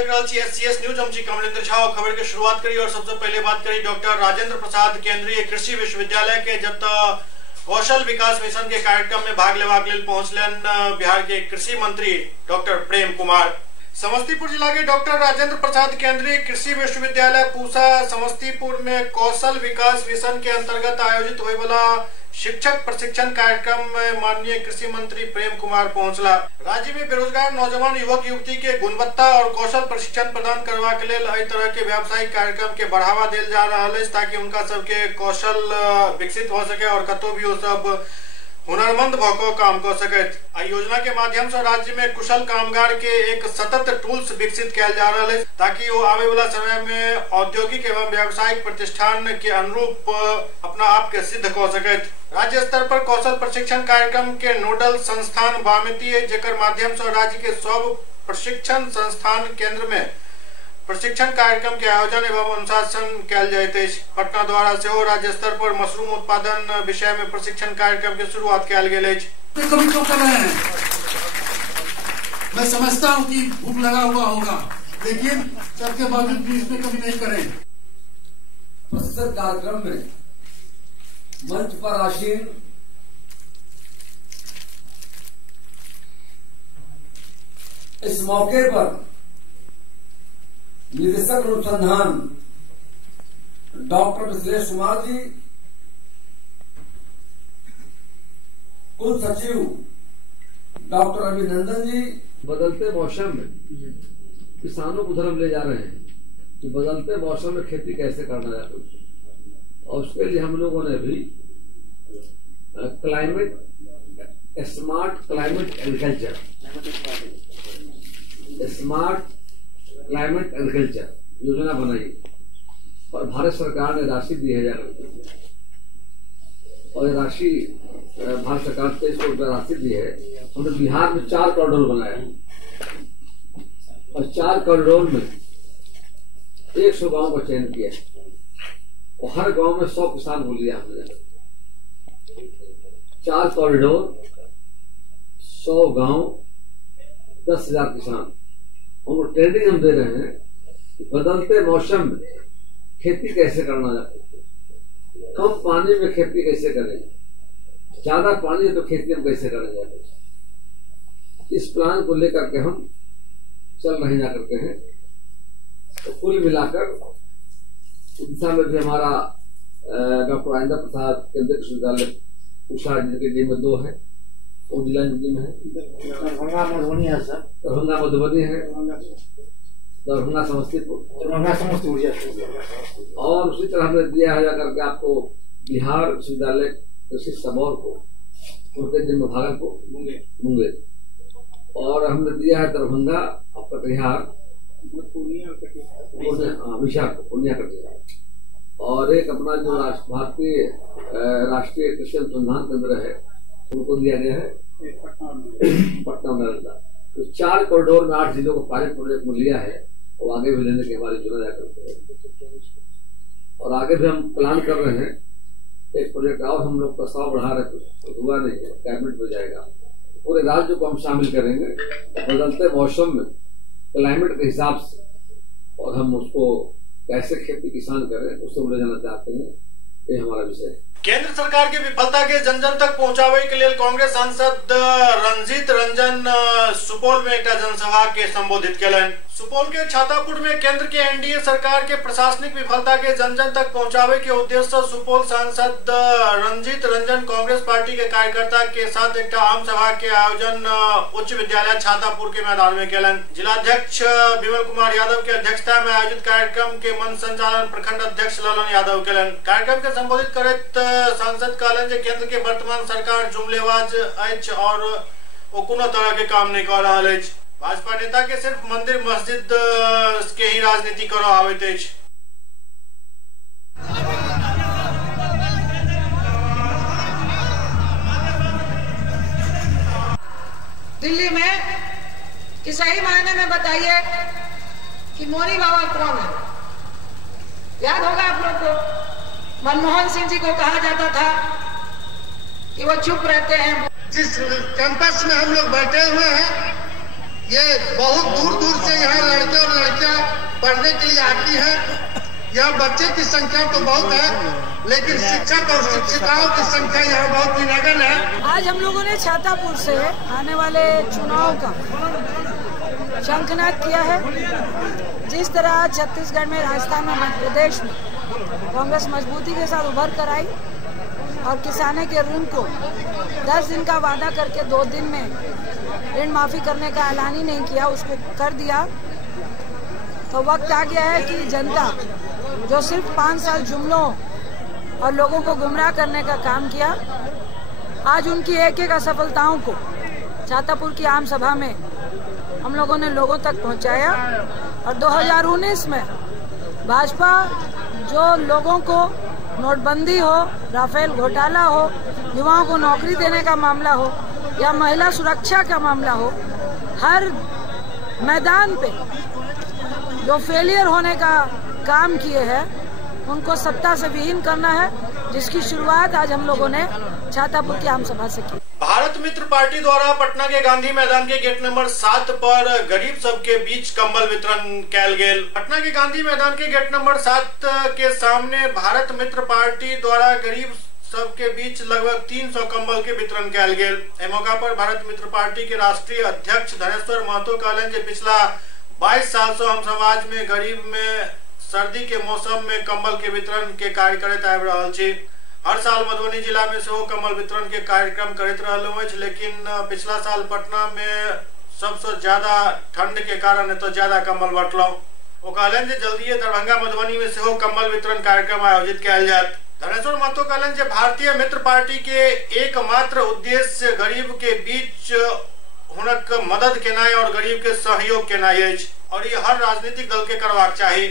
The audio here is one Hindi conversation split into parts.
देख रहा छी SCS न्यूज। हम छी कमलेंद्र झा। खबर के शुरुआत करी और सबसे पहले बात करी डॉक्टर राजेंद्र प्रसाद केंद्रीय कृषि विश्वविद्यालय के जब कौशल विकास मिशन के कार्यक्रम में भाग लेवाक लेल पहुंचलन बिहार के कृषि मंत्री डॉक्टर प्रेम कुमार। समस्तीपुर जिला के डॉक्टर राजेंद्र प्रसाद केंद्रीय कृषि विश्वविद्यालय पूसा समस्तीपुर में कौशल विकास मिशन के अंतर्गत आयोजित होने वाला शिक्षक प्रशिक्षण कार्यक्रम में माननीय कृषि मंत्री प्रेम कुमार पहुंचला। राज्य में बेरोजगार नौजवान युवक युवती के गुणवत्ता और कौशल प्रशिक्षण प्रदान करवा के लेल एहि तरह के व्यावसायिक कार्यक्रम के बढ़ावा देल जा रहा है ताकि उनका सबके कौशल विकसित हो सके और कतो भी वो सब हुनरमंद भको काम कर सके। योजना के माध्यम से राज्य में कुशल कामगार के एक सतत टूल्स विकसित किया जा रहा है ताकि वो आने वाला समय में औद्योगिक एवं व्यावसायिक प्रतिष्ठान के अनुरूप अपना आप के सिद्ध कर सके। राज्य स्तर पर कौशल प्रशिक्षण कार्यक्रम के नोडल संस्थान बामेती है जेकर माध्यम से राज्य के सब प्रशिक्षण संस्थान केंद्र में प्रशिक्षण कार्यक्रम के आयोजन एवं अनुशासन किया जाते। पटना द्वारा से राज्य स्तर पर मशरूम उत्पादन विषय में प्रशिक्षण कार्यक्रम की शुरुआत किया गया। कभी तो कर रहे हैं, मैं समझता हूं कि भूख लगा हुआ होगा, लेकिन सबके बावजूद भी इसमें कभी नहीं करें। प्रशिक्षण कार्यक्रम में मंच पर आसीन इस मौके पर निदेशक अनुसंधान डॉक्टर विश्लेष कुमार जी, कुल सचिव डॉक्टर अभिनंदन जी। बदलते मौसम में किसानों को तरफ ले जा रहे हैं कि बदलते मौसम में खेती कैसे करना है, और उसके लिए हम लोगों ने भी स्मार्ट क्लाइमेट एग्रीकल्चर योजना बनाई और भारत सरकार ने राशि दी है और ये राशि भारत सरकार 23 करोड़ रुपया राशि दी है। हमने बिहार में 4 कॉरिडोर बनाया और 4 कॉरिडोर में 100 गांव का चयन किया और हर गांव में 100 किसान को लिया हमने। 4 कॉरिडोर, 100 गांव, 10,000 किसान। उनको ट्रेनिंग हम दे रहे हैं कि बदलते मौसम में खेती कैसे करना है, कम पानी में खेती कैसे करें, ज्यादा पानी है तो खेती हम कैसे करेंगे। इस प्लान को लेकर के हम चल रहे जा करके हैं। तो कुल मिलाकर उड़ीसा में भी हमारा डॉक्टर राजेंद्र प्रसाद केंद्रीय विश्वविद्यालय उषा जिले में 2 है, वो जिला में है, दरभंगा मधुबनी है, दरभंगा समस्तीपुर, और उसी तरह हमने दिया है जाकर के आपको बिहार विश्वविद्यालय कृषि सबौर को, उनके जिले में भागलपुर, मुंगेर, और हमने दिया है दरभंगा, आपका कटिहार, पूर्णिया कटिहार, और एक अपना जो भारतीय राष्ट्रीय कृषि अनुसंधान केंद्र है उनको दिया गया है पटना नालंदा। तो 4 कॉरिडोर में 8 जिलों को पायलट प्रोजेक्ट में लिया है और आगे भी लेने की हमारी योजना जाकर, और आगे भी हम प्लान कर रहे हैं एक प्रोजेक्ट और हम लोग प्रस्ताव बढ़ा रहे, तो हुआ नहीं है, कैबिनेट में जाएगा। पूरे राज्य को हम शामिल करेंगे बदलते मौसम में क्लाइमेट के हिसाब से, और हम उसको कैसे खेती किसान करें उसको ले जाना चाहते हैं। ये हमारा विषय है। केंद्र सरकार की विफलता के जन जन तक पहुंचावे के लिए कांग्रेस सांसद रंजीत रंजन सुपौल में एक जनसभा के संबोधित कलन। सुपौल के छातापुर में केंद्र के एनडीए सरकार के प्रशासनिक विफलता के जन जन तक पहुंचावे के उद्देश्य से सुपौल सांसद रंजीत रंजन कांग्रेस पार्टी के कार्यकर्ता के साथ एक आम सभा के आयोजन उच्च विद्यालय छातापुर के मैदान में कलन। जिलाध्यक्ष विमल कुमार यादव की अध्यक्षता में आयोजित कार्यक्रम के मंच संचालन प्रखंड अध्यक्ष ललन यादव कलन। कार्यक्रम के संबोधित करते सांसद कहलन जे केंद्र के वर्तमान सरकार जुमलेबाज अछि और वो कोनो तरह के काम नहीं कर रहा है। भाजपा नेता के सिर्फ मंदिर मस्जिद के ही राजनीति कर आबैत अछि। दिल्ली में कि सही मायने में बताइए कि मोदी बाबा कौन है? याद होगा आप लोग को, मनमोहन सिंह जी को कहा जाता था कि वो चुप रहते हैं। जिस कैंपस में हम लोग बैठे हुए हैं ये बहुत दूर दूर से यहाँ लड़के और लड़कियां पढ़ने के लिए आती हैं। यहाँ बच्चे की संख्या तो बहुत है, लेकिन शिक्षक और शिक्षिकाओं की संख्या यहाँ बहुत ही नगण्य है। आज हम लोगों ने छातापुर से आने वाले चुनाव का शंखनाद किया है। जिस तरह छत्तीसगढ़ में, राजस्थान में, मध्य प्रदेश में कांग्रेस मजबूती के साथ उभर कर आई और किसानों के ऋण को 10 दिन का वादा करके 2 दिन में ऋण माफी करने का ऐलान ही नहीं किया, उसको कर दिया। तो वक्त आ गया है कि जनता जो सिर्फ 5 साल जुमलों और लोगों को गुमराह करने का काम किया, आज उनकी एक एक असफलताओं को छातापुर की आम सभा में हम लोगों ने लोगों तक पहुंचाया। और 2019 में भाजपा जो लोगों को नोटबंदी हो, राफेल घोटाला हो, युवाओं को नौकरी देने का मामला हो या महिला सुरक्षा का मामला हो, हर मैदान पे जो फेलियर होने का काम किए हैं उनको सत्ता से विहीन करना है, जिसकी शुरुआत आज हम लोगों ने छातापुर की आम सभा से की। भारत मित्र पार्टी द्वारा पटना के गांधी मैदान के गेट नंबर 7 पर गरीब सबके बीच कंबल वितरण कैल गेल। पटना के गांधी मैदान के गेट नंबर 7 के सामने भारत मित्र पार्टी द्वारा गरीब सबके बीच लगभग 300 कंबल के वितरण कैल गेल। इस मौका पर भारत मित्र पार्टी के राष्ट्रीय अध्यक्ष धनेश्वर महतो कहलन जे पिछला 22 साल से हम समाज में गरीब में सर्दी के मौसम में कंबल के वितरण के कार्य करते आबि रहल छी। हर साल मधुबनी जिला में से कंबल वितरण के कार्यक्रम करते रहलहुँ अछि, लेकिन पिछला साल पटना में सबसे ज्यादा ठंड के कारण तो ज्यादा कंबल बंटलहुँ। वो कहलन जे जल्दी दरभंगा मधुबनी में से कंबल वितरण कार्यक्रम आयोजित कयल जायत। धनेश्वर महतो कहलन जे भारतीय मित्र पार्टी के एकमात्र उद्देश्य गरीब के बीच हुनक मदद केनाई और गरीब के सहयोग केनाई अछि और ये हर राजनीतिक दल के करबाक चाही।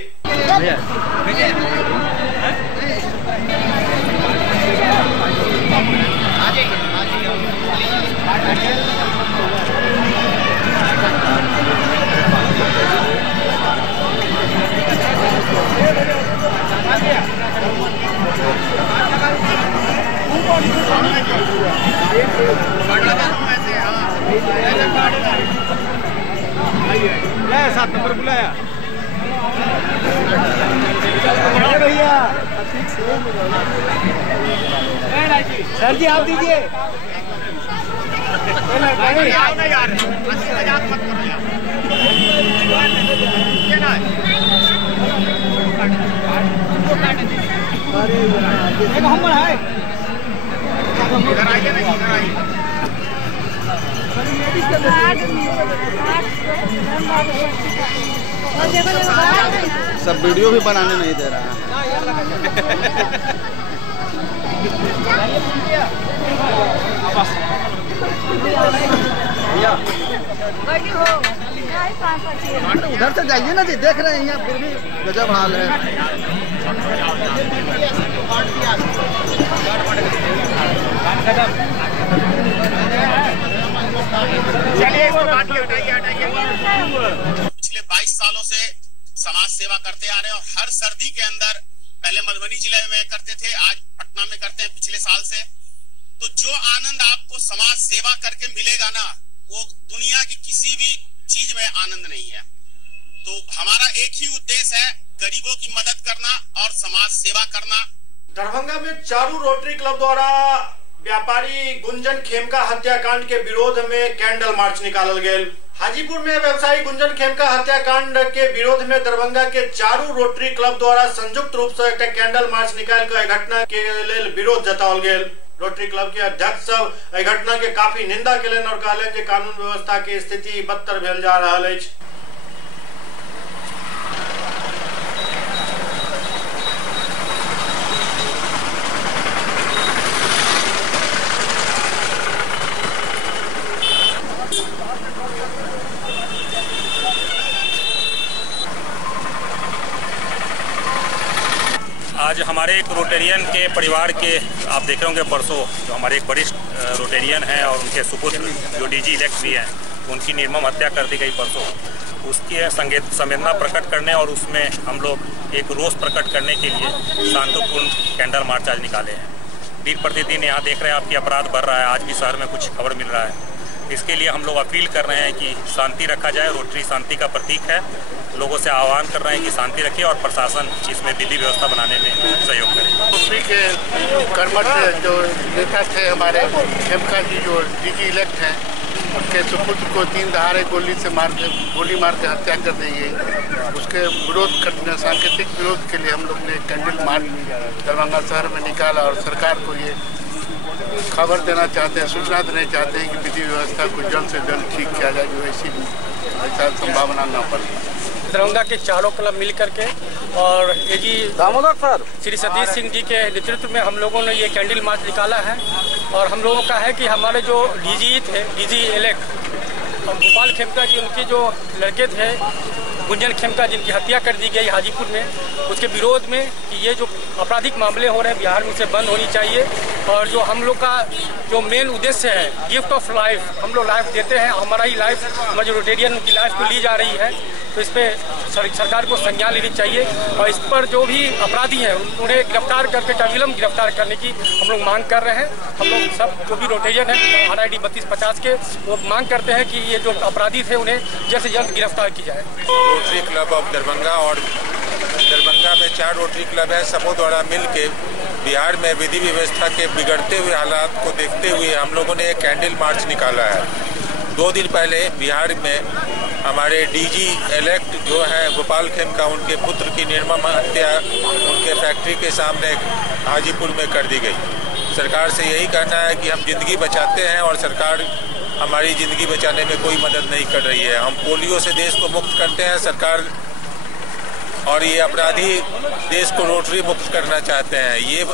सात नंबर बुलाया भैया। सर जी आप दीजिए हम है सब वीडियो भी बनाने नहीं दे रहा है। उधर से जाइए ना जी, देख रहे हैं यहाँ फिर भी गजब हाल है। पिछले 22 सालों से समाज सेवा करते आ रहे हैं और हर सर्दी के अंदर, पहले मधुबनी जिले में करते थे, आज पटना में करते हैं पिछले साल से। तो जो आनंद आपको समाज सेवा करके मिलेगा ना, वो दुनिया की किसी भी चीज में आनंद नहीं है। तो हमारा एक ही उद्देश्य है, गरीबों की मदद करना और समाज सेवा करना। दरभंगा में चारू रोटरी क्लब द्वारा व्यापारी गुंजन खेमका हत्याकांड के विरोध में कैंडल मार्च निकालल गेल। हाजीपुर में व्यवसायी गुंजन खेमका हत्याकांड के विरोध में दरभंगा के चारू रोटरी क्लब द्वारा संयुक्त रूप से एक कैंडल मार्च निकाल कर घटना के लेल विरोध जताओल गेल। रोटरी क्लब के अध्यक्ष सब घटना के काफी निंदा केलन और कहलन जे कानून व्यवस्था के स्थिति बदतर भेल जा रहल अछि। आज हमारे एक रोटेरियन के परिवार के, आप देख रहे होंगे परसों, जो हमारे एक वरिष्ठ रोटेरियन है और उनके सुपुत्र जो डीजी इलेक्ट भी हैं, उनकी निर्मम हत्या कर दी गई परसों। उसकी संवेदना प्रकट करने और उसमें हम लोग एक रोष प्रकट करने के लिए शांतिपूर्ण कैंडल मार्च आज निकाले हैं। दिन प्रतिदिन यहाँ देख रहे हैं आपकी अपराध बढ़ रहा है। आज भी शहर में कुछ खबर मिल रहा है इसके लिए हम लोग अपील कर रहे हैं कि शांति रखा जाए। रोटरी शांति का प्रतीक है। लोगों से आह्वान कर रहे हैं कि शांति रखें और प्रशासन इसमें विधि व्यवस्था बनाने में सहयोग करे। रोटरी के कर्मठ जो नेता थे हमारे खेमका जी, जो डीजी इलेक्ट हैं, उनके सुपुत्र को 3 दहाड़े गोली मार के हत्या कर दी गई। उसके विरोध करने, सांकेतिक विरोध के लिए हम लोग ने कैंडल मार्च दरभंगा शहर में निकाला और सरकार को ये खबर देना चाहते हैं, सूचना देना चाहते हैं कि विधि व्यवस्था को जल्द से जल्द ठीक किया जाए, जो ऐसी संभावना न पड़े। दरभंगा के चारों क्लब मिल करके और एजी दामोदर सर श्री सतीश सिंह जी के नेतृत्व में हम लोगों ने ये कैंडल मार्च निकाला है। और हम लोगों का है कि हमारे जो डीजी थे, डीजी इलेक्ट गोपाल खेमका जी, उनके जो लड़के थे गुंजन खेमका, जिनकी हत्या कर दी गई हाजीपुर में, उसके विरोध में कि ये जो आपराधिक मामले हो रहे हैं बिहार में, उसे बंद होनी चाहिए। और जो हम लोग का जो मेन उद्देश्य है, गिफ्ट ऑफ लाइफ, हम लोग लाइफ देते हैं, हमारा ही लाइफ, हमारे रोटेरियन की लाइफ को ली जा रही है, तो इस पर सरकार को संज्ञान लेनी चाहिए। और इस पर जो भी अपराधी हैं उन्हें गिरफ्तार करके अविलंब गिरफ्तार करने की हम लोग मांग कर रहे हैं। हम लोग सब जो भी रोटेरियन है RID 3250 के, वो मांग करते हैं कि ये जो अपराधी थे उन्हें जल्द से जल्द गिरफ्तार की जाए। रोटरी क्लब ऑफ दरभंगा और दरभंगा में 4 रोटरी क्लब है, सबों द्वारा मिल के बिहार में विधि व्यवस्था के बिगड़ते हुए हालात को देखते हुए हम लोगों ने एक कैंडल मार्च निकाला है। 2 दिन पहले बिहार में हमारे डीजी इलेक्ट जो है गोपाल खेमका, उनके पुत्र की निर्मम हत्या उनके फैक्ट्री के सामने हाजीपुर में कर दी गई। सरकार से यही कहना है कि हम जिंदगी बचाते हैं और सरकार हमारी ज़िंदगी बचाने में कोई मदद नहीं कर रही है। हम पोलियो से देश को मुक्त करते हैं सरकार, और ये अपराधी देश को रोटरी मुक्त करना चाहते हैं। ये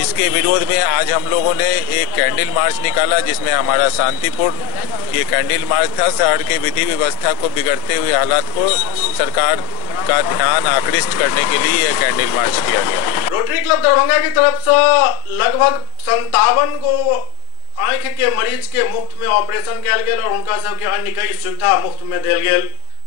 इसके विरोध में आज हम लोगों ने एक कैंडल मार्च निकाला, जिसमें हमारा शांतिपूर्ण ये कैंडल मार्च था। शहर के विधि व्यवस्था को बिगड़ते हुए हालात को सरकार का ध्यान आकृष्ट करने के लिए यह कैंडल मार्च किया गया। रोटरी क्लब दरभंगा की तरफ से लगभग 57 को आंख के मरीज के मुफ्त में ऑपरेशन किया गया और उनका सबके अन्य कई सुविधा मुफ्त में दिल गया।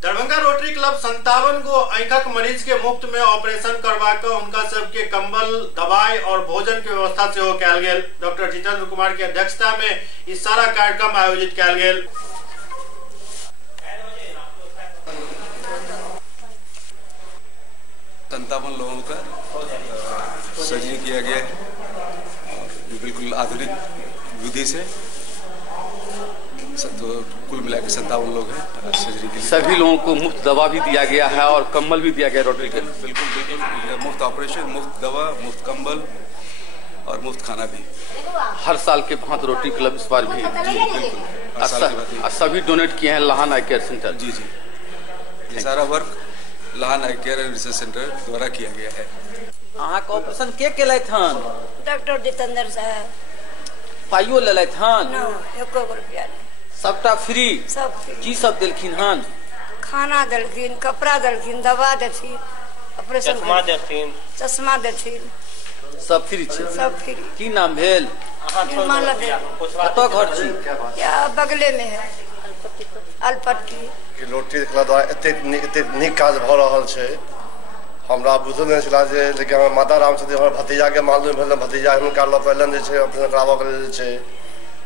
दरभंगा रोटरी क्लब 57 को आंखक मरीज के मुफ्त में ऑपरेशन करवाकर उनका सबके कंबल, दवाई और भोजन की व्यवस्था से हो किया गया। डॉक्टर जितेंद्र कुमार की अध्यक्षता में इस सारा कार्यक्रम आयोजित किया गया। 57 लोगों का सर्जरी किया गया है, बिल्कुल आधुनिक विधि से। तो कुल मिलाकर 57 लोग हैं सर्जरी के लिए। सभी लोगों को मुफ्त दवा भी दिया गया है और कंबल भी दिया गया रोटरी के। बिल्कुल मुफ्त ऑपरेशन, मुफ्त दवा, मुफ्त कंबल और मुफ्त खाना भी। हर साल के भांति रोटरी क्लब इस बार भी सभी डोनेट किए हैं लहान आई केयर सेंटर। जी जी, ये सारा वर्क लहान आई केयर एंड रिसर्च सेंटर द्वारा किया गया है। अहाँ का ऑपरेशन के केलैथ हन? डॉक्टर जितेंद्र साहब। पाइयो लेलैथ हन? एको रुपया नहीं। सबटा फ्री? सब फ्री। की सब देलखिन हन? खाना देलखिन, कपड़ा देलखिन, दवा देथिन, ऑपरेशन चश्मा देथिन, सब फ्री छै? सब फ्री। की नाम भेल? निर्मला देवी। कतऽ घर छी? या बगले में है अलपट्टी। रोटरी क्लब द्वारा एतेक नीक काज भऽ रहल छै, हमरा बुझल नहीं छला जे, लेकिन हमर माता रामचंद्र हमर भतीजा के मालूम भेल। भतीजा हुनका लऽ पहिलन जे छै ऑपरेशन कराबऽ के लेल जे छै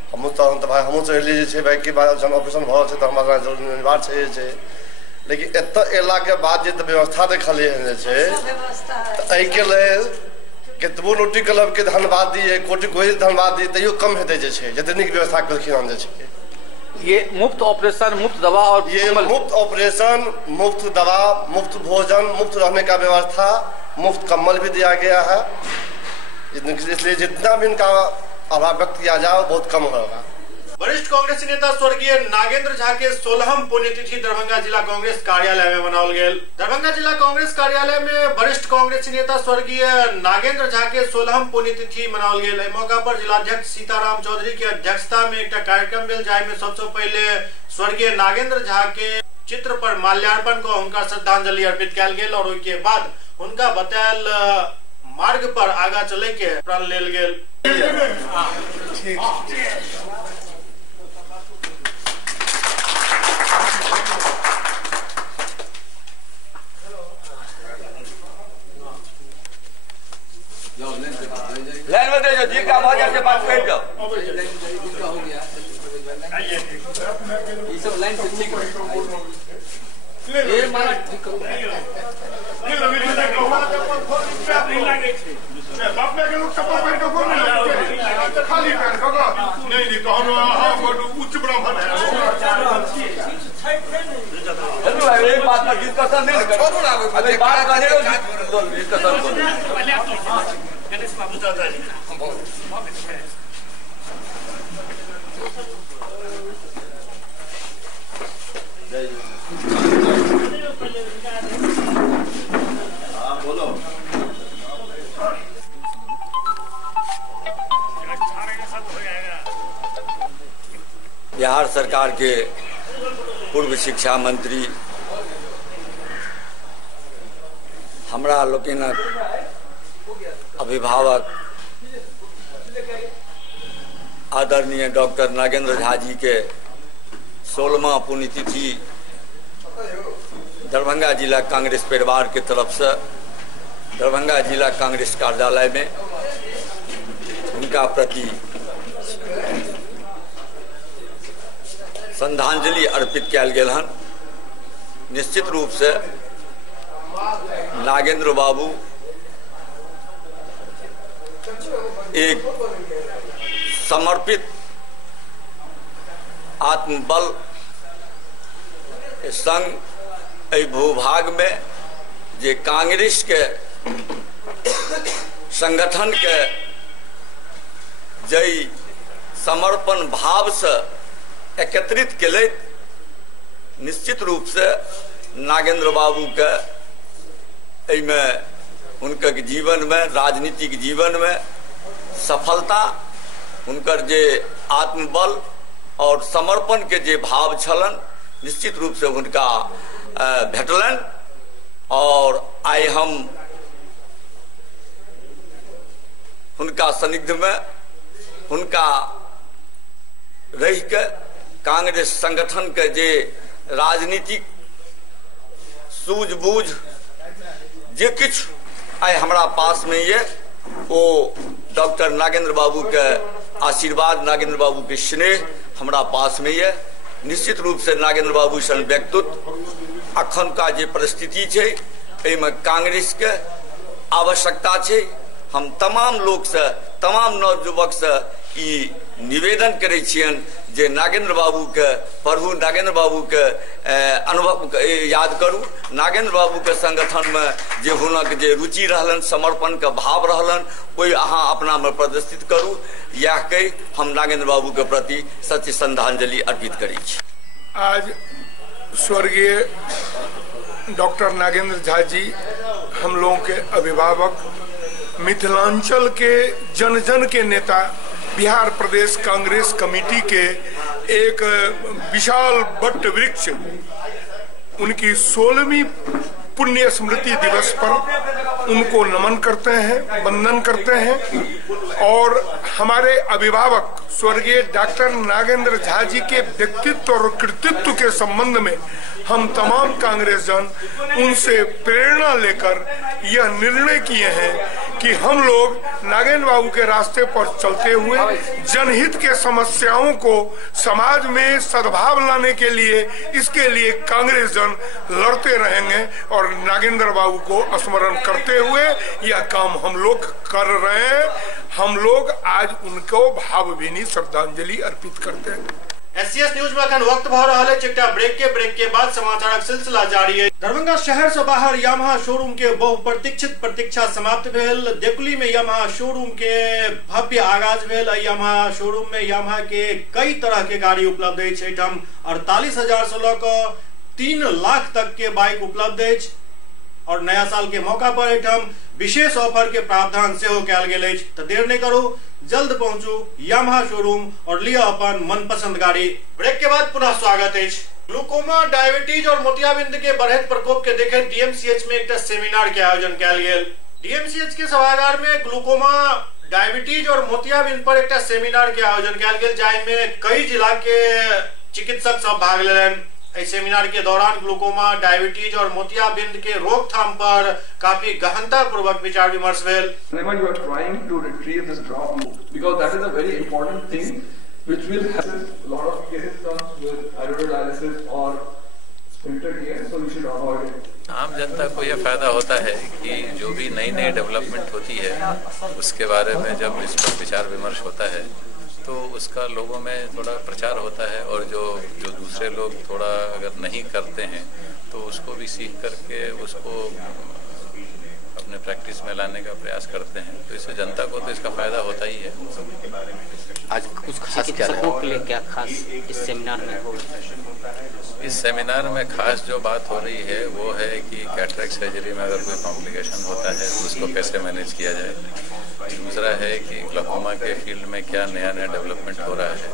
हमहूँ तहन तऽ भाइ हमहूँ चाहलिए जे छै भाइ कि जहन ऑपरेशन भऽ रहल छै तऽ हमरा जरूरी अनिवार्य छै जे छै। लेकिन एतऽ अयलाके बाद जे व्यवस्था देखलिए हन जे छै, तऽ एहिके लेल कतबो रोटरी क्लब के धन्यवाद दिए, कोटि कोटि धन्यवाद दिए, तैयो कम हेतै जे छै, जतेक नीक व्यवस्था केलखिन हन जे छै। ये मुफ्त ऑपरेशन, मुफ्त दवा और ये मुफ्त ऑपरेशन, मुफ्त दवा, मुफ्त भोजन, मुफ्त रहने का व्यवस्था, मुफ्त कंबल भी दिया गया है। इसलिए जितना भी इनका अभाव व्यक्त किया जाए बहुत कम होगा। वरिष्ठ कांग्रेसी नेता स्वर्गीय नागेंद्र झा के 16वीं पुण्यतिथि दरभंगा जिला कांग्रेस कार्यालय में मनाओल गया। दरभंगा जिला कांग्रेस कार्यालय में वरिष्ठ कांग्रेसी नेता स्वर्गीय नागेंद्र झा के 16वीं पुण्यतिथि मनाओल गया। एहि मौका पर जिलाध्यक्ष सीताराम चौधरी की अध्यक्षता में एक कार्यक्रम भेल, जाहि में सबसे पहले स्वर्गीय नागेंद्र झा के चित्र पर माल्यार्पण को उनका श्रद्धांजलि अर्पित किया गया और उसके बाद उनका बतायल मार्ग पर आगा चले के प्रण लेल गेल। लाइन में दे जी का बहुत से बात कर दो। ये सब लाइन से ठीक ये मारा ठीक करो बाप के लोग चप्पल पहन के बोल रहे खाली पहन के नहीं तो हम उच्च ब्राह्मण है। एक बात पर डिस्कशन नहीं करो, अभी बात करने दो डिस्कशन करो। गणेश बाबू दादा जी बोलो। बिहार सरकार के पूर्व शिक्षा मंत्री हमरा लोकनक अभिभावक आदरणीय डॉक्टर नागेंद्र झा जी के 16वां पुण्यतिथि दरभंगा जिला कांग्रेस परिवार के तरफ से दरभंगा जिला कांग्रेस कार्यालय में उनका प्रति श्रद्धांजलि अर्पित किया गेल हन। निश्चित रूप से नागेंद्र बाबू एक समर्पित आत्मबल संग एहि भूभाग में जे कांग्रेस के संगठन के जई समर्पण भाव से एकत्रित केले, निश्चित रूप से नागेंद्र बाबू के उनके जीवन में राजनीतिक जीवन में सफलता उनकर जे आत्मबल और समर्पण के जे भाव छलन निश्चित रूप से उनका भेटलन। और आइ हम उनका सानिध्य में उनका रह के कांग्रेस संगठन के जे राजनीतिक सूझबूझ जे किछ आइ हमरा पास में ये वो डॉक्टर नागेंद्र बाबू के आशीर्वाद, नागेंद्र बाबू के स्नेह हमरा पास में ये। निश्चित रूप से नागेंद्र बाबू सन व्यक्तित्व अखन का जे परिस्थिति है एहिमे कांग्रेस के आवश्यकता है। हम तमाम लोग से तमाम नवयुवक से ई निवेदन करे छियन जे नागेंद्र बाबू के पढ़ू, नागेंद्र बाबू के अनुभव याद करू, नागेंद्र बाबू के संगठन में जे हुनक जे रुचि रहलन, समर्पण के भाव रहलन, ओहि अहाँ अपना में प्रदर्शित करू। यह कही हम नागेंद्र बाबू के प्रति सच्ची श्रद्धांजलि अर्पित करी छी। आज स्वर्गीय डॉक्टर नागेंद्र झा जी हम लोगों के अभिभावक, मिथिलांचल के जन जन के नेता, बिहार प्रदेश कांग्रेस कमेटी के एक विशाल वट वृक्ष, उनकी 16वीं पुण्य स्मृति दिवस पर उनको नमन करते हैं, वंदन करते हैं। और हमारे अभिभावक स्वर्गीय डॉक्टर नागेंद्र झा जी के व्यक्तित्व और कृतित्व के संबंध में हम तमाम कांग्रेस जन उनसे प्रेरणा लेकर यह निर्णय किए हैं कि हम लोग नागेंद्र बाबू के रास्ते पर चलते हुए जनहित के समस्याओं को समाज में सद्भाव लाने के लिए, इसके लिए कांग्रेस जन लड़ते रहेंगे। और नागेंद्र बाबू को स्मरण करते हुए यह काम हम लोग कर रहे हैं। हम लोग आज उनको भावभीनी श्रद्धांजलि अर्पित करते हैं। एससीएस न्यूज में अखन वक्त भऽ रहल है। एकटा ब्रेक के बाद समाचारक सिलसिला जारी है। दरभंगा शहर से बाहर यामाहा शोरूम के बहुप्रतीक्षित प्रतीक्षा समाप्त भेल। देकुली में यामाहा शोरूम के भव्य आगाज भेल। यामाहा शोरूम में यामाहा के कई तरह के गाड़ी उपलब्ध है। 48,000 से लऽ कऽ 3 लाख तक के बाइक उपलब्ध है। और नया साल के मौका पर एठम विशेष ऑफर के प्रावधान सेहो कयल गेल अछि। तो देर नहीं करू, जल्द पहुंचू यामाहा शोरूम और लिया अपन मनपसंद गाड़ी। ब्रेक के बाद पुनः स्वागत है। ग्लूकोमा, डायबिटीज और मोतियाबिंद के बढ़त प्रकोप के देखे डीएमसीएच में एक सेमिनार के आयोजन कयल गेल। डीएमसीएच के सभागार में ग्लूकोमा, डायबिटीज और मोतियाबिंद पर एक सेमिनार के आयोजन कयल गेल, जाहिमे कई जिला के चिकित्सक सब भाग लेलन। इस सेमिनार के दौरान ग्लूकोमा, डायबिटीज और मोतियाबिंद के रोकथाम पर काफी गहनता पूर्वक विचार विमर्श भेल। Whenever you are trying to retrieve this drop, because that is a very important thing which will have a lot of cases comes with iododialysis or splinter tear, so we should avoid it. आम जनता को यह फायदा होता है कि जो भी नई नई डेवलपमेंट होती है उसके बारे में जब इस पर विचार विमर्श होता है तो उसका लोगों में थोड़ा प्रचार होता है, और जो दूसरे लोग थोड़ा अगर नहीं करते हैं तो उसको भी सीख करके उसको अपने प्रैक्टिस में लाने का प्रयास करते हैं। तो इससे जनता को तो इसका फायदा होता ही है। आज कुछ खास क्या खास इस सेमिनार में हो? इस सेमिनार में खास जो बात हो रही है वो है कि कैटरेक्ट सर्जरी में अगर कोई कॉम्प्लिकेशन होता है तो उसको कैसे मैनेज किया जाए। दूसरा है कि ग्लाकोमा के फील्ड में क्या नया नया डेवलपमेंट हो रहा है,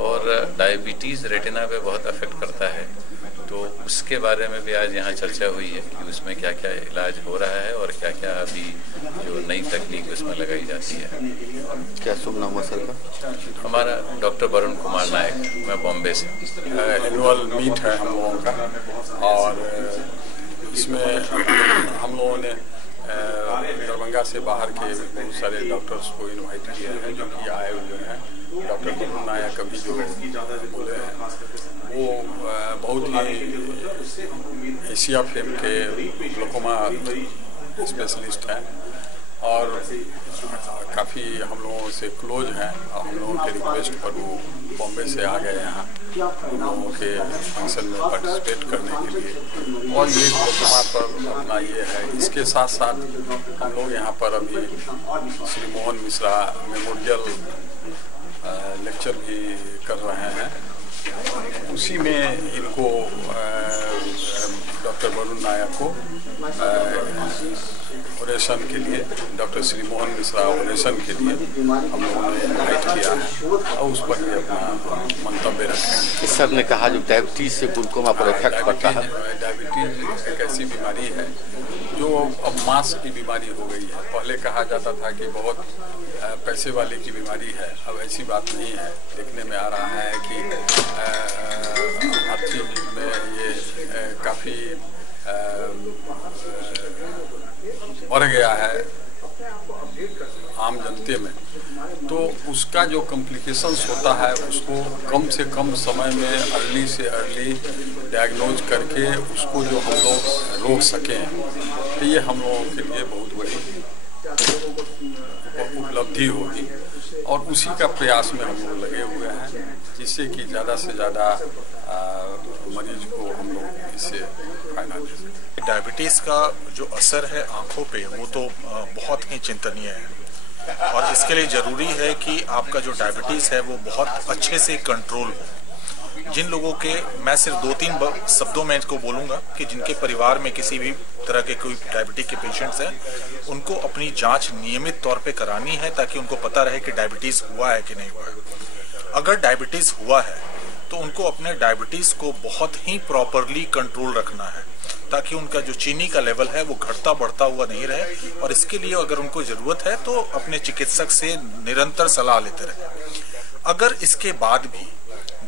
और डायबिटीज़ रेटिना पे बहुत अफेक्ट करता है, तो उसके बारे में भी आज यहाँ चर्चा हुई है कि उसमें क्या क्या इलाज हो रहा है और क्या क्या अभी जो नई तकनीक उसमें लगाई जाती है। क्या शुभ नाम है सर का? हमारा डॉक्टर वरुण कुमार नायक, मैं बॉम्बे से। एनुअल मीट है हम लोगों का, और इसमें हम लोगों ने दरभंगा से बाहर के बहुत सारे डॉक्टर्स को इनवाइट किया है जो कि आए हुए हैं। डॉक्टर वरुण नायक अभी जो बोले हैं वो बहुत ही एशिया फेम के ग्लाकोमा स्पेशलिस्ट हैं और काफ़ी हम लोगों से क्लोज हैं। हम लोगों के रिक्वेस्ट पर वो बॉम्बे से आ गए यहाँ हम लोगों के फंक्शन में पार्टिसिपेट करने के लिए, और ये ग्लाकोमा पर अपना ये है। इसके साथ साथ हम लोग यहाँ पर अभी श्री मोहन मिश्रा मेमोरियल लेक्चर भी कर रहे हैं। उसी में इनको डॉक्टर वरुण नायक को ऑपरेशन के लिए, डॉक्टर श्री मोहन मिश्रा ऑपरेशन के लिए हम लोगों ने इन्वाइट किया है और उस पर भी अपना मंतव्य रखेंगे। सर ने कहा जो डायबिटीज से ग्लूकोमा पर इफेक्ट पड़ता है। डायबिटीज एक ऐसी बीमारी है जो अब मास की बीमारी हो गई है। पहले कहा जाता था कि बहुत पैसे वाले की बीमारी है, अब ऐसी बात नहीं है। देखने में आ रहा है कि हर चीज में ये काफ़ी बढ़ गया है आम जनते में, तो उसका जो कॉम्प्लिकेशंस होता है उसको कम से कम समय में अर्ली से अर्ली डायग्नोज करके उसको जो हम लोग रोक सकें, तो ये हम लोगों के लिए बहुत बड़ी उपलब्धि होगी, और उसी का प्रयास में हम लोग लगे हुए हैं जिससे कि ज़्यादा से ज़्यादा मरीज को हम लोग इससे फायदा दे सकें। डायबिटीज़ का जो असर है आंखों पे वो तो बहुत ही चिंतनीय है, और इसके लिए ज़रूरी है कि आपका जो डायबिटीज़ है वो बहुत अच्छे से कंट्रोल हो। जिन लोगों के, मैं सिर्फ 2-3 शब्दों में इसको बोलूँगा कि जिनके परिवार में किसी भी तरह के कोई डायबिटीज के पेशेंट्स हैं, उनको अपनी जांच नियमित तौर पे करानी है ताकि उनको पता रहे कि डायबिटीज़ हुआ है कि नहीं हुआ है। अगर डायबिटीज़ हुआ है तो उनको अपने डायबिटीज़ को बहुत ही प्रॉपरली कंट्रोल रखना है ताकि उनका जो चीनी का लेवल है वो घटता बढ़ता हुआ नहीं रहे, और इसके लिए अगर उनको ज़रूरत है तो अपने चिकित्सक से निरंतर सलाह लेते रहे। अगर इसके बाद भी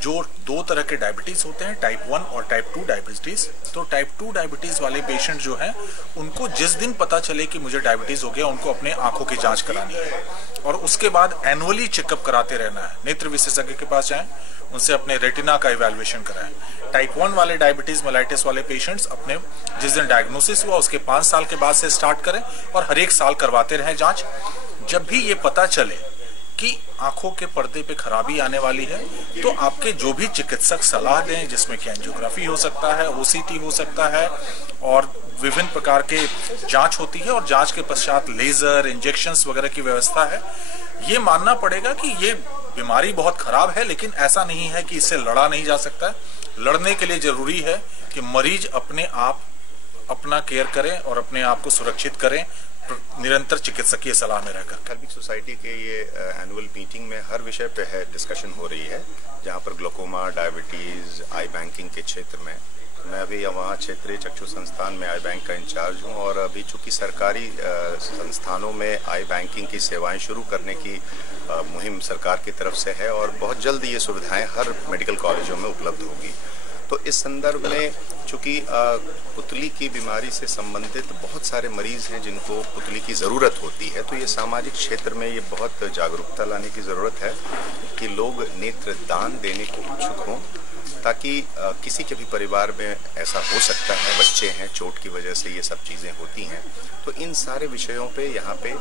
जो 2 तरह के डायबिटीज होते हैं, टाइप 1 और टाइप 2 डायबिटीज, तो टाइप 2 डायबिटीज वाले पेशेंट जो हैं उनको जिस दिन पता चले कि मुझे डायबिटीज हो गया, उनको अपने आंखों की जांच करानी है और उसके बाद एनुअली चेकअप कराते रहना है। नेत्र विशेषज्ञ के पास जाएं, उनसे अपने रेटिना का इवैल्यूएशन कराएं। टाइप 1 वाले डायबिटीज मेलाइटिस वाले पेशेंट्स अपने जिस दिन डायग्नोसिस हुआ उसके 5 साल के बाद से स्टार्ट करें और हर एक साल करवाते रहें जांच। जब भी ये पता चले कि आंखों के पर्दे पे खराबी आने वाली है तो आपके जो भी चिकित्सक सलाह दें, जिसमें कि एंजियोग्राफी हो सकता है, ओसीटी हो सकता है और विभिन्न प्रकार के जांच होती है, और जांच के पश्चात लेजर इंजेक्शंस वगैरह की व्यवस्था है। ये मानना पड़ेगा कि ये बीमारी बहुत खराब है, लेकिन ऐसा नहीं है कि इससे लड़ा नहीं जा सकता है। लड़ने के लिए जरूरी है कि मरीज अपने आप अपना केयर करें और अपने आप को सुरक्षित करें निरंतर चिकित्सकीय सलाह में रहकर। ऑप्थेल्मिक सोसाइटी के ये एनुअल मीटिंग में हर विषय पे है डिस्कशन हो रही है, जहाँ पर ग्लाकोमा, डायबिटीज, आई बैंकिंग के क्षेत्र में मैं अभी वहाँ क्षेत्रीय चक्षु संस्थान में आई बैंक का इंचार्ज हूँ, और अभी चूंकि सरकारी संस्थानों में आई बैंकिंग की सेवाएं शुरू करने की मुहिम सरकार की तरफ से है और बहुत जल्द ये सुविधाएं हर मेडिकल कॉलेजों में उपलब्ध होगी। तो इस संदर्भ में चूंकि पुतली की बीमारी से संबंधित बहुत सारे मरीज हैं जिनको पुतली की ज़रूरत होती है, तो ये सामाजिक क्षेत्र में ये बहुत जागरूकता लाने की ज़रूरत है कि लोग नेत्र दान देने को इच्छुक हों, ताकि किसी के भी परिवार में ऐसा हो सकता है, बच्चे हैं, चोट की वजह से ये सब चीज़ें होती हैं। तो इन सारे विषयों पे यहाँ पे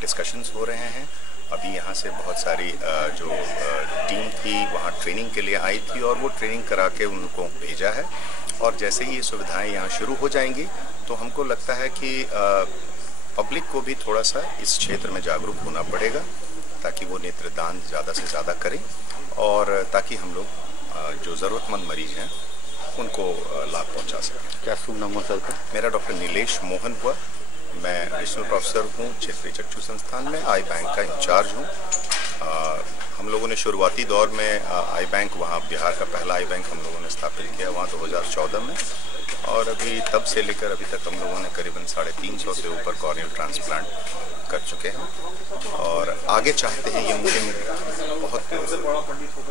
डिस्कशंस हो रहे हैं। अभी यहाँ से बहुत सारी जो टीम थी वहाँ ट्रेनिंग के लिए आई थी और वो ट्रेनिंग करा के उनको भेजा है, और जैसे ही ये सुविधाएं यहाँ शुरू हो जाएंगी तो हमको लगता है कि पब्लिक को भी थोड़ा सा इस क्षेत्र में जागरूक होना पड़ेगा, ताकि वो नेत्रदान ज़्यादा से ज़्यादा करें और ताकि हम लोग जो ज़रूरतमंद मरीज हैं उनको लाभ पहुँचा सकें। क्या शुभ नाम सर का? मेरा डॉक्टर नीलेश मोहन हुआ, मैं एडिशनल प्रोफेसर हूँ क्षेत्रीय चक्षु संस्थान में, आई बैंक का इंचार्ज हूँ। हम लोगों ने शुरुआती दौर में आई बैंक, वहाँ बिहार का पहला आई बैंक हम लोगों ने स्थापित किया वहाँ 2014 में, और अभी तब से लेकर अभी तक हम लोगों ने करीबन 350 से ऊपर कॉर्नियल ट्रांसप्लांट कर चुके हैं, और आगे चाहते हैं ये मुहिम बहुत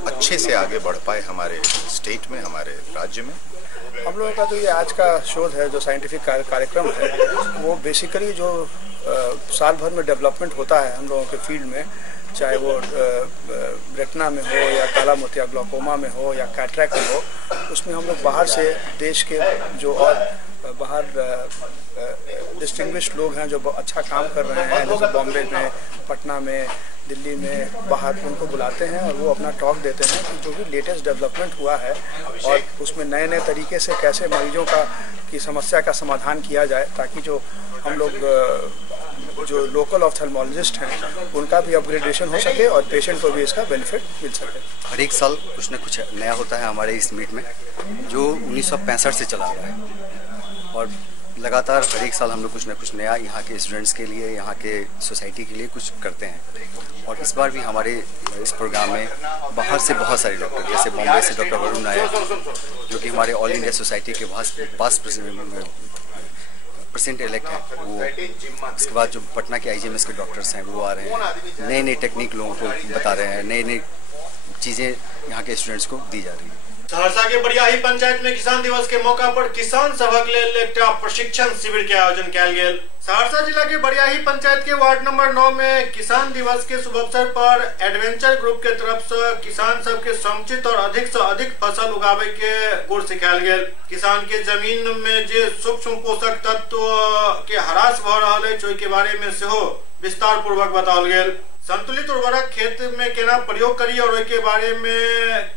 अच्छे से आगे बढ़ पाए हमारे स्टेट में, हमारे राज्य में। हम लोगों का जो ये आज का शोध है, जो साइंटिफिक कार्यक्रम है, वो बेसिकली जो साल भर में डेवलपमेंट होता है हम लोगों के फील्ड में, चाहे वो रेटिना में हो या काला मोतिया ग्लूकोमा में हो या कैटरैक्ट में हो, उसमें हम लोग बाहर से देश के जो और बाहर डिस्टिंग्विश्ड लोग हैं जो अच्छा काम कर रहे हैं, जैसे बॉम्बे में, पटना में, दिल्ली में, बाहर उनको बुलाते हैं और वो अपना टॉक देते हैं कि जो भी लेटेस्ट डेवलपमेंट हुआ है और उसमें नए नए तरीके से कैसे मरीजों की समस्या का समाधान किया जाए, ताकि जो हम लोग जो लोकल ऑफ्थेल्मोलॉजिस्ट हैं उनका भी अपग्रेडेशन हो सके और पेशेंट को भी इसका बेनिफिट मिल सके। हर एक साल कुछ न कुछ नया होता है हमारे इस मीट में, जो 1965 से चला आ रहा है, और लगातार हर एक साल हम लोग कुछ न कुछ नया यहाँ के स्टूडेंट्स के लिए, यहाँ के सोसाइटी के लिए कुछ करते हैं। और इस बार भी हमारे इस प्रोग्राम में बाहर से बहुत सारे डॉक्टर, जैसे बॉम्बे से डॉक्टर वरुण नायक जो कि हमारे ऑल इंडिया सोसाइटी के पास प्रेसिडेंट इलेक्ट हैं, वो, इसके बाद जो पटना के IGMS के डॉक्टर्स हैं वो आ रहे हैं, नए नए टेक्निक लोगों को बता रहे हैं, नई नई चीज़ें यहाँ के स्टूडेंट्स को दी जा रही है। सहरसा के बड़ियाही पंचायत में किसान दिवस के मौका पर किसान सभक लेल एकटा प्रशिक्षण शिविर के आयोजन किया गया। सहरसा जिला के बड़ियाही पंचायत के वार्ड नंबर 9 में किसान दिवस के शुभ अवसर पर एडवेंचर ग्रुप के तरफ से किसान सब के समुचित और अधिक से अधिक फसल उगावे के गुर सिखायल गेल। किसान के जमीन में जे सूक्ष्म पोषक तत्व के ह्रास भ रहल अछि ओहि के बारे में सेहो विस्तार पूर्वक बताओल गेल। संतुलित उर्वरक खेत में केना प्रयोग करी और ओहि के बारे में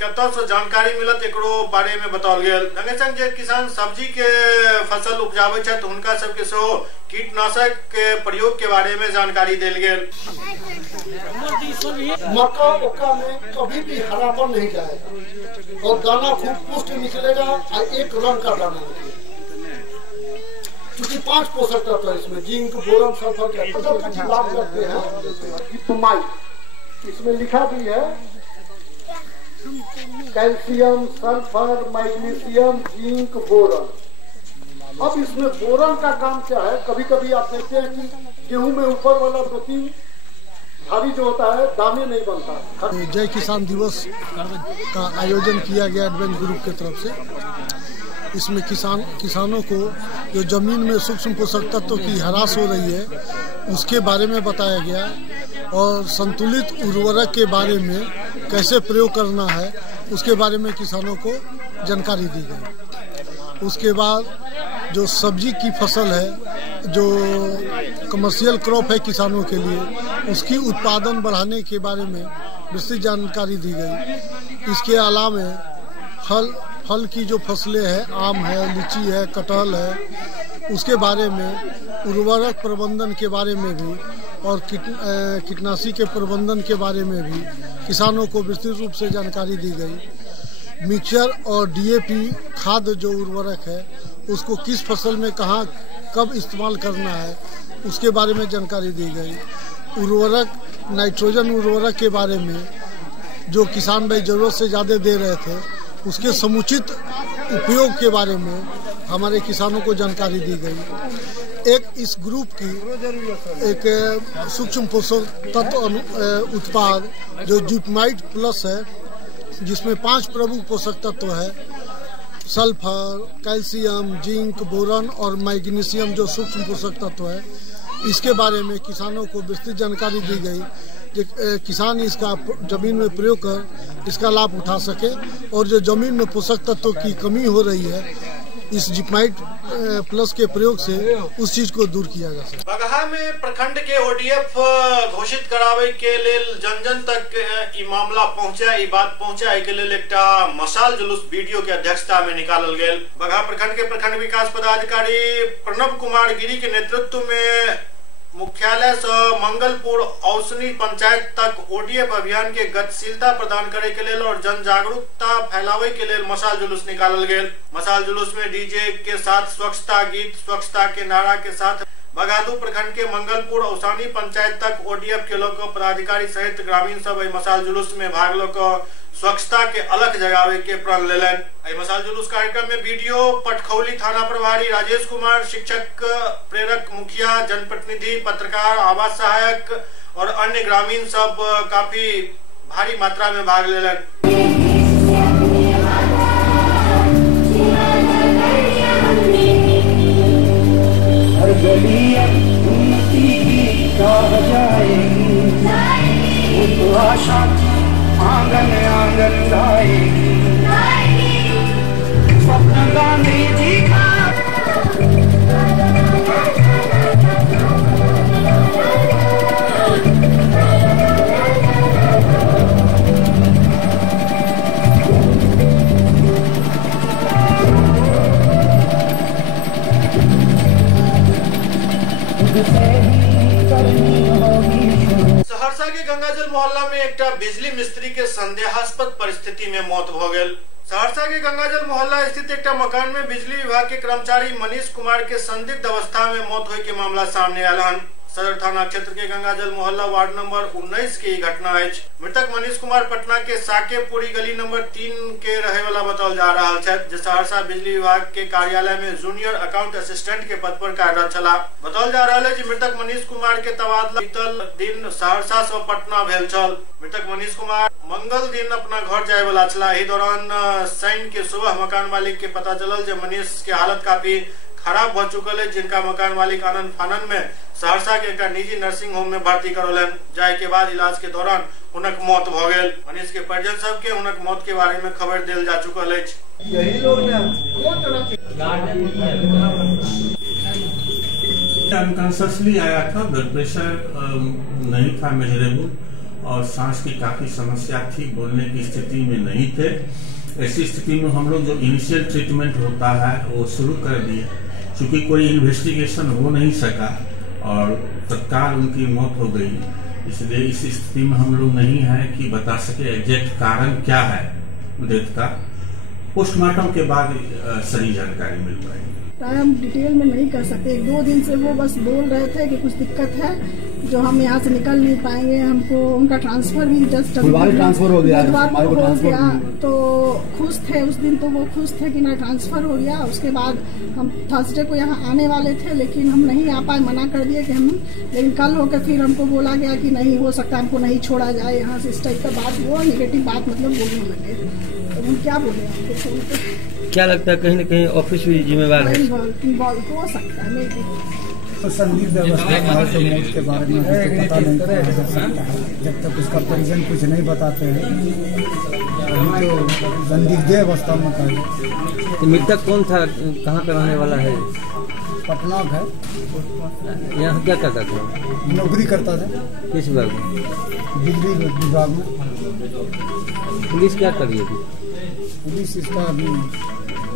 कतऽ से जानकारी मिलत एकरो बारे में बताओल गेल। संगे संग जे किसान सब्जी के फसल उपजाबै छथि हुनका सबके सेहो कीटनाशक के प्रयोग के बारे में जानकारी देल गेल। मक्का उक्का में कभी भी हरापन नहीं जाएगा और दाना खूब पुष्ट निकलेगा और एक रंग का दाना निकलेगा, क्योंकि 5 पोषक तत्व है इसमें, जिंक, बोरन, सल्फर की बात करते हैं। इसमें लिखा भी है calcium, sulphur, magnesium, zinc, boron. अब इसमें बोरन का काम क्या है, कभी कभी आप देखते हैं कि गेहूं में ऊपर वाला प्रोटीन भारी जो होता है दाने नहीं बनता। जय किसान दिवस का आयोजन किया गया एडवेंचर ग्रुप की तरफ से। इसमें किसानों को जो जमीन में सूक्ष्म पोषक तत्व की ह्रास हो रही है उसके बारे में बताया गया, और संतुलित उर्वरक के बारे में कैसे प्रयोग करना है उसके बारे में किसानों को जानकारी दी गई। उसके बाद जो सब्जी की फसल है, जो कमर्शियल क्रॉप है किसानों के लिए, उसकी उत्पादन बढ़ाने के बारे में विस्तृत जानकारी दी गई। इसके अलावा फल की जो फसलें हैं, आम है, लीची है, कटहल है, उसके बारे में उर्वरक प्रबंधन के बारे में भी और कीटनाशी के प्रबंधन के बारे में भी किसानों को विस्तृत रूप से जानकारी दी गई। मिक्सचर और DAP खाद जो उर्वरक है उसको किस फसल में कहाँ कब इस्तेमाल करना है उसके बारे में जानकारी दी गई। उर्वरक, नाइट्रोजन उर्वरक के बारे में जो किसान भाई जरूरत से ज़्यादा दे रहे थे उसके समुचित उपयोग के बारे में हमारे किसानों को जानकारी दी गई। एक इस ग्रुप की एक सूक्ष्म पोषक तत्व उत्पाद जो जिपमाइट प्लस है, जिसमें 5 प्रमुख पोषक तत्व है, सल्फर, कैल्शियम, जिंक, बोरन और मैग्नीशियम जो सूक्ष्म पोषक तत्व है, इसके बारे में किसानों को विस्तृत जानकारी दी गई कि किसान इसका जमीन में प्रयोग कर इसका लाभ उठा सके और जो जमीन में पोषक तत्वों की कमी हो रही है इस जिपमाइट प्लस के प्रयोग से उस चीज को दूर किया जा सके। बगहा में प्रखंड के ओडीएफ घोषित करावे के लेल जन जन तक ई मामला पहुंचा, ई बात पहुंचा के लेल एकटा मशाल जुलूस वीडियो के अध्यक्षता में निकालल गेल। बगहा प्रखंड के प्रखंड विकास पदाधिकारी प्रणव कुमार गिरी के नेतृत्व में मुख्यालय से मंगलपुर औसनी पंचायत तक ओडीएफ अभियान के गतिशीलता प्रदान करे के लेल और जन जागरूकता फैलावे के लेल मशाल जुलूस निकालल गेल। मशाल जुलूस में डीजे के साथ स्वच्छता गीत, स्वच्छता के नारा के साथ बगादू प्रखंड के मंगलपुर औसानी पंचायत तक ओडीएफ के लोग पदाधिकारी सहित ग्रामीण सब मशाल जुलूस में भाग लेकर स्वच्छता के अलग जगावे के प्रण लेलन। मशाल जुलूस कार्यक्रम में वीडियो पटखौली थाना प्रभारी राजेश कुमार, शिक्षक, प्रेरक, मुखिया, जनप्रतिनिधि, पत्रकार, आवास सहायक और अन्य ग्रामीण सब काफी भारी मात्रा में भाग लेलन। आंगन आंगन गाएगी स्वप्न गांधी जी का। सहरसा के गंगाजल मोहल्ला में एक बिजली मिस्त्री के संदेहास्पद परिस्थिति में मौत हो गई। सहरसा के गंगाजल मोहल्ला स्थित एक मकान में बिजली विभाग के कर्मचारी मनीष कुमार के संदिग्ध अवस्था में मौत होने के मामला सामने आया है। सदर थाना क्षेत्र के गंगाजल मोहल्ला वार्ड नंबर 19 की घटना है। मृतक मनीष कुमार पटना के साकेपुरी गली नंबर 3 के रहे वाला बताल जा रहा है, जो सहरसा बिजली विभाग के कार्यालय में जूनियर अकाउंट असिस्टेंट के पद पर कार्यरत चला। बताल जा रहा है कि मृतक मनीष कुमार के तबादला बीतल दिन सहरसा से पटना भेल छल। मृतक मनीष कुमार मंगल दिन अपना घर जाए वाला चला। इस दौरान शनि के सुबह मकान मालिक के पता चलल जो मनीष के हालत काफी खराब हो चुकल है, जिनका मकान मालिक आनंद फानन में सहरसा के एक निजी नर्सिंग होम में भर्ती करौलन। जाए के बाद इलाज के दौरान उनक मौत हो गई। मनीष के परिजन सब के उनक मौत के बारे में खबर दिल जा चुकल है। यही लोग अनकॉन्शियसली आया था, ब्लड प्रेशर नहीं था मेजरेबल और सांस की काफी समस्या थी, बोलने की स्थिति में नहीं थे। ऐसी स्थिति में हम लोग जो इनिशियल ट्रीटमेंट होता है वो शुरू कर दिए। चूंकि कोई इन्वेस्टिगेशन हो नहीं सका और तत्काल उनकी मौत हो गई, इसलिए इस स्थिति में हम लोग नहीं है कि बता सके एग्जैक्ट कारण क्या है डेथ का। पोस्टमार्टम के बाद सही जानकारी मिल पाएगी। हम डिटेल में नहीं कर सकते। 1-2 दिन से वो बस बोल रहे थे कि कुछ दिक्कत है, जो हम यहाँ से निकल नहीं पाएंगे। हमको उनका ट्रांसफर भी जस्ट ट्रांसफर हो गया, तो खुश थे उस दिन, तो वो खुश थे कि ना ट्रांसफर हो गया। उसके बाद हम थर्सडे को यहाँ आने वाले थे, लेकिन हम नहीं आ पाए, मना कर दिए कि हम। लेकिन कल होकर फिर हमको बोला गया कि नहीं हो सकता, हमको नहीं छोड़ा जाए यहाँ से। इस टाइप का बात, वो निगेटिव बात मतलब बोलने लगे। तो हम क्या बोले आपको? क्या लगता है कहीं न कहीं ऑफिस भी जिम्मेवार है? हो सकता है नहीं। तो संदिग्ध अवस्था में तो मौत के बारे में पता नहीं किया जा सकता है जब तक उसका परिजन कुछ नहीं बताते हैं। अभी तो संदिग्ध अवस्था में था। तो मृतक कौन था, कहाँ का रहने वाला है? पटना है। यहाँ क्या करता था? नौकरी करता था। किस विभाग में? बिजली विभाग में। पुलिस क्या कर रही है? पुलिस इसका अभी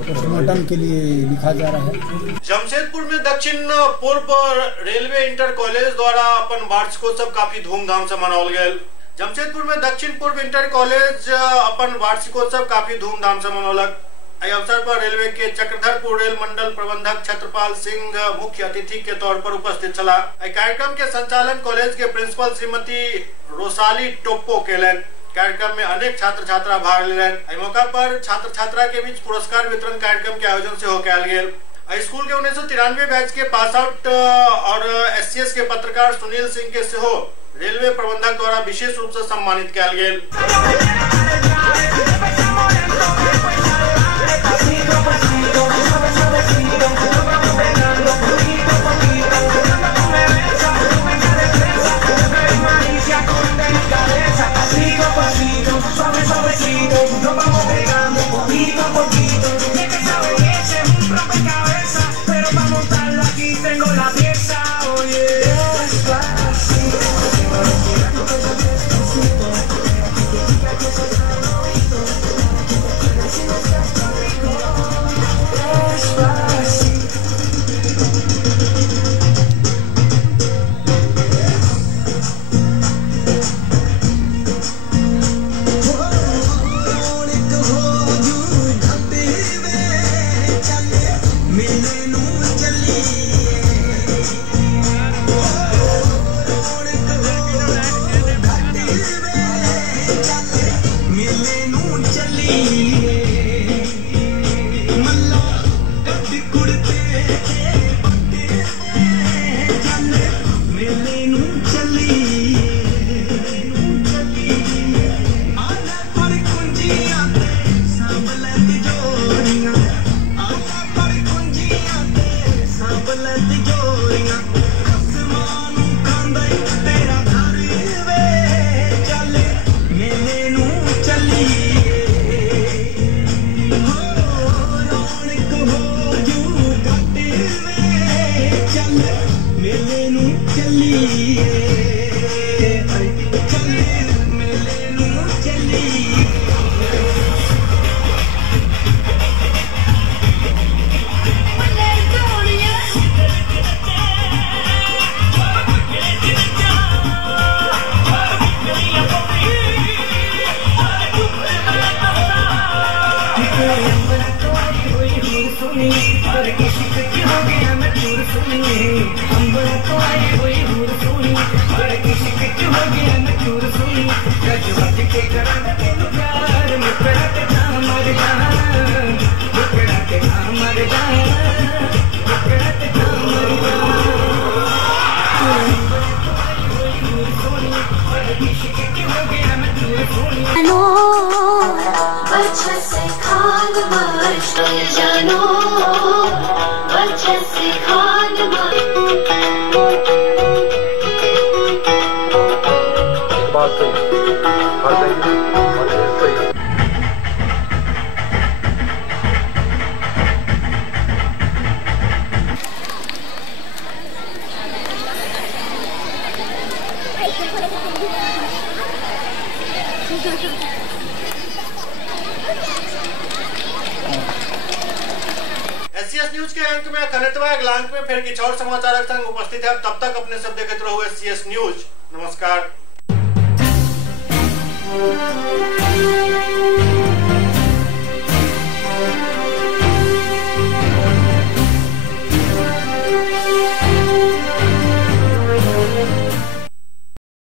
पोस्टमार्टम के लिए लिखा जा रहा है। जमशेदपुर में दक्षिण पूर्व रेलवे इंटर कॉलेज द्वारा अपन वार्षिकोत्सव काफी धूमधाम से मनाओल गया। जमशेदपुर में दक्षिण पूर्व इंटर कॉलेज अपन वार्षिकोत्सव काफी धूमधाम से मनौलक। इस अवसर पर रेलवे के चक्रधरपुर रेल मंडल प्रबंधक छत्रपाल सिंह मुख्य अतिथि के तौर पर उपस्थित छला। कार्यक्रम के संचालन कॉलेज के प्रिंसिपल श्रीमती रोसाली टोप्पो केलन। कार्यक्रम में अनेक छात्र छात्रा भाग लेलन। इस मौका पर छात्र छात्रा के बीच पुरस्कार वितरण कार्यक्रम के आयोजन से होकर गेल। स्कूल के 1993 बैच के पास आउट और SCS के पत्रकार सुनील सिंह के सेहो रेलवे प्रबंधक द्वारा विशेष रूप से सम्मानित किया गेल। न्यूज के अंक में खनितवा अगलांक में फिर कुछ और समाचार संग उपस्थित है। तब तक अपने सब देखते रहो SCS न्यूज। नमस्कार।